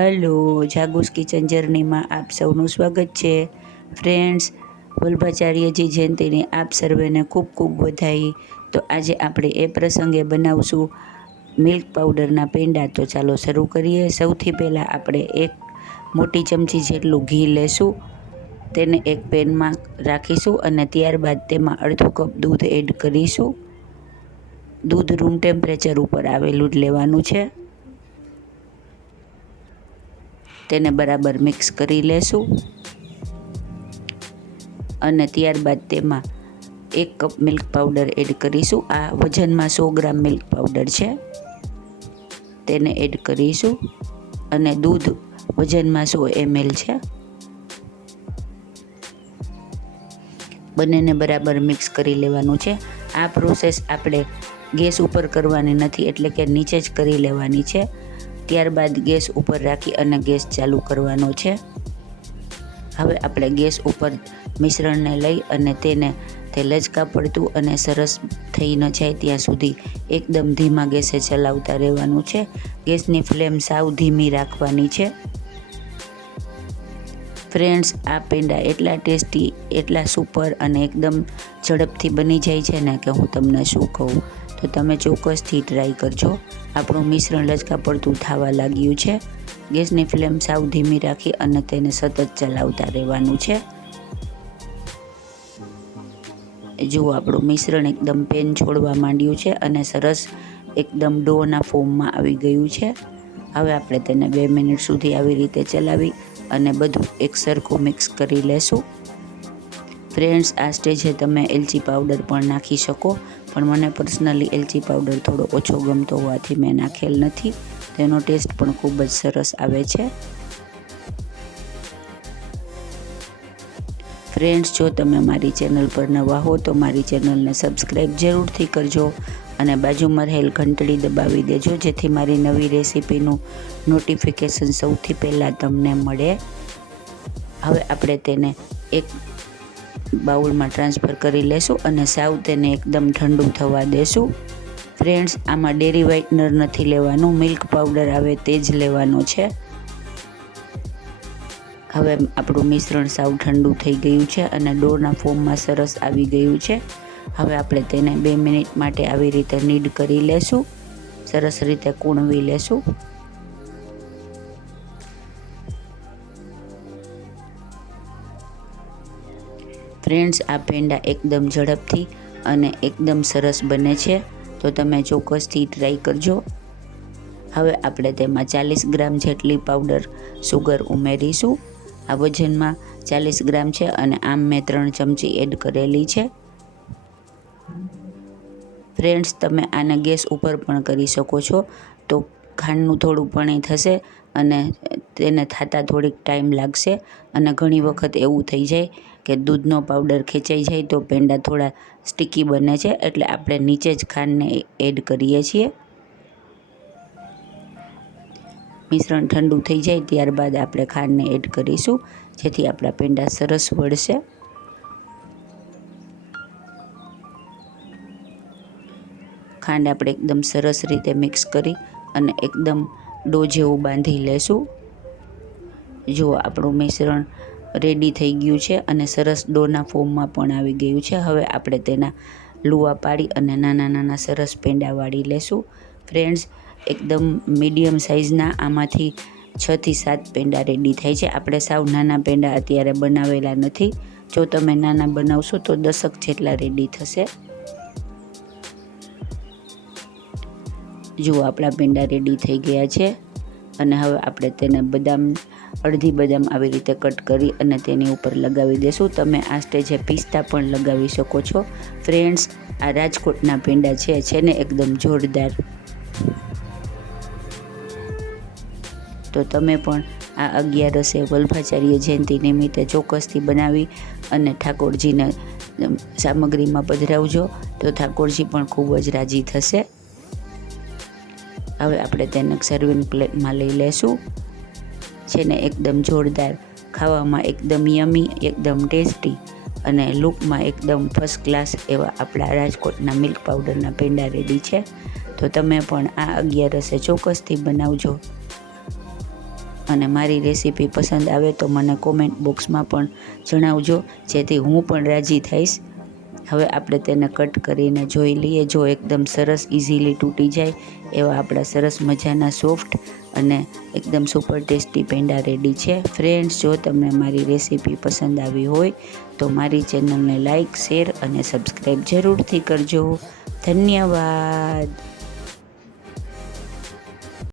Hello, જાગુસ kitchen જર્નીમાં આપ સૌનું સ્વાગત છે. ફ્રેન્ડ્સ, વલ્ભાચાર્યજી જયંતીની આપ સર્વેને ખૂબ ખૂબ વધાઈ. તો આજે આપણે એ પ્રસંગે બનાવશું મિલ્ક પાવડરના પેંડા. તો ચાલો શરૂ કરીએ. સૌથી પહેલાં આપણે એક મોટી ચમચી જેટલું ઘી લેશું, તેને એક પેનમાં રાખીશું અને ત્યારબાદ તેમાં અડધો કપ દૂધ એડ કરીશું. દૂધ રૂમ ટેમ્પરેચર ઉપર આવેલું જ લેવાનું છે. તેને બરાબર મિક્સ કરી લેશું અને ત્યારબાદ તેમાં 1 કપ મિલ્ક પાવડર એડ કરીશું. આ વજનમાં 100 ગ્રામ મિલ્ક પાવડર છે, તેને એડ કરીશું અને દૂધ વજનમાં 100 ml છે. બંનેને બરાબર મિક્સ કરી લેવાનું છે. આ પ્રોસેસ આપણે ગેસ ઉપર કરવાની નથી, એટલે કે નીચે જ કરી લેવાની છે. ત્યારબાદ ગેસ ઉપર રાખી અને ગેસ ચાલુ કરવાનો છે. હવે આપણે ગેસ ઉપર મિશ્રણને લઈ અને તેને તે લચકા પડતું અને સરસ થઈ ન જાય ત્યાં સુધી એકદમ ધીમા ગેસે ચલાવતા રહેવાનું છે. ગેસની ફ્લેમ સાવ ધીમી રાખવાની છે. ફ્રેન્ડ્સ, આ પેંડા એટલા ટેસ્ટી, એટલા સુપર અને એકદમ ઝડપથી બની જાય છે ને કે હું તમને શું કહું. તો તમે ચોક્કસથી ટ્રાય કરજો. આપણું મિશ્રણ લચકા પડતું થવા લાગ્યું છે. ગેસની ફ્લેમ સાવ ધીમી રાખી અને તેને સતત ચલાવતા રહેવાનું છે. જુઓ, આપણું મિશ્રણ એકદમ પેન છોડવા માંડ્યું છે અને સરસ એકદમ ડોના ફોર્મમાં આવી ગયું છે. હવે આપણે તેને 2 મિનિટ સુધી આવી રીતે ચલાવી અને બધું એક સરખું મિક્સ કરી લેશું. ફ્રેન્ડ્સ, આ સ્ટેજે તમે એલચી પાવડર પણ નાખી શકો, પણ મને પર્સનલી એલચી પાવડર થોડો ઓછો ગમતો હોવાથી મેં નાખેલ નથી. તેનો ટેસ્ટ પણ ખૂબ જ સરસ આવે છે. ફ્રેન્ડ્સ, જો તમે મારી ચેનલ પર નવા હો તો મારી ચેનલને સબસ્ક્રાઈબ જરૂરથી કરજો અને બાજુમાં રહેલ ઘંટડી દબાવી દેજો, જેથી મારી નવી રેસીપીનું નોટિફિકેશન સૌથી પહેલાં તમને મળે. હવે આપણે તેને એક બાઉલમાં ટ્રાન્સફર કરી લેશું અને સાવ તેને એકદમ ઠંડુ થવા દેશું. ફ્રેન્ડ્સ, આમાં ડેરી વ્હાઇટનર નથી લેવાનું, મિલ્ક પાવડર આવે તે જ લેવાનો છે. હવે આપણું મિશ્રણ સાવ ઠંડુ થઈ ગયું છે અને ડોના ફોર્મમાં સરસ આવી ગયું છે. હવે આપણે તેને 2 મિનિટ માટે આવી રીતે નીડ કરી લેશું, સરસ રીતે કૂણવી લેશું. ફ્રેન્ડ્સ, આ પેંડા એકદમ ઝડપથી અને એકદમ સરસ બને છે, તો તમે ચોક્કસથી ટ્રાય કરજો. હવે આપણે તેમાં 40 ગ્રામ જેટલી પાવડર સુગર ઉમેરીશું. આ વજનમાં 40 ગ્રામ છે અને આમ મેં 3 ચમચી એડ કરેલી છે. ફ્રેન્ડ્સ, તમે આને ગેસ ઉપર પણ કરી શકો છો, તો ખાંડનું થોડું પાણી થશે અને તેને થતાં થોડીક ટાઈમ લાગશે. અને ઘણી વખત એવું થઈ જાય કે દૂધનો પાવડર ખેંચાઈ જાય તો પેંડા થોડા સ્ટીકી બને છે, એટલે આપણે નીચે જ ખાંડને એડ કરીએ છીએ. મિશ્રણ ઠંડુ થઈ જાય ત્યારબાદ આપણે ખાંડને એડ કરીશું, જેથી આપણા પેંડા સરસ વળશે. ખાંડ આપણે એકદમ સરસ રીતે મિક્સ કરી અને એકદમ ડો જેવું બાંધી લેશું. જુઓ, આપણું મિશ્રણ રેડી થઈ ગયું છે અને સરસ ડોના ફોર્મમાં પણ આવી ગયું છે. હવે આપણે તેના લુવા પાડી અને નાના નાના સરસ પેંડા વાળી લેશું. ફ્રેન્ડ્સ, એકદમ મીડિયમ સાઇઝના આમાંથી 6 થી 7 પેંડા રેડી થાય છે. આપણે સાવ નાના પેંડા અત્યારે બનાવેલા નથી. જો તમે નાના બનાવશો તો 10 જેટલા રેડી થશે. જુઓ, આપણા પેંડા રેડી થઈ ગયા છે અને હવે આપણે તેને અડધી બદામ આવી રીતે કટ કરી અને તેની ઉપર લગાવી દેશું. તમે આ સ્ટેજે પિસ્તા પણ લગાવી શકો છો. ફ્રેન્ડ્સ, આ રાજકોટના પેંડા છે ને એકદમ જોરદાર. તો તમે પણ આ 11 વલ્ભાચાર્ય જયંતિ નિમિત્તે ચોક્કસથી બનાવી અને ઠાકોરજીને સામગ્રીમાં પધરાવજો, તો ઠાકોરજી પણ ખૂબ જ રાજી થશે. હવે આપણે તેને સર્વિંગ પ્લેટમાં લઈ લેશું. છે ને એકદમ જોરદાર, ખાવામાં એકદમ યમી, એકદમ ટેસ્ટી અને લુકમાં એકદમ ફર્સ્ટ ક્લાસ એવા આપણા રાજકોટના મિલ્ક પાવડરના પેંડા રેડી છે. તો તમે પણ આ 11 ચોક્કસથી બનાવજો અને મારી રેસીપી પસંદ આવે તો મને કોમેન્ટ બોક્સમાં પણ જણાવજો, જેથી હું પણ રાજી થઈશ. હવે આપણે તેને કટ કરીને જોઈ લઈએ. જો એકદમ સરસ ઇઝીલી તૂટી જાય એવા આપણા સરસ મજાના સોફ્ટ અને એકદમ સુપર ટેસ્ટી પેંડા રેડી છે. ફ્રેન્ડ્સ, જો તમને મારી રેસીપી પસંદ આવી હોય તો મારી ચેનલને લાઈક, શેર અને સબસ્ક્રાઈબ જરૂરથી કરજો. ધન્યવાદ.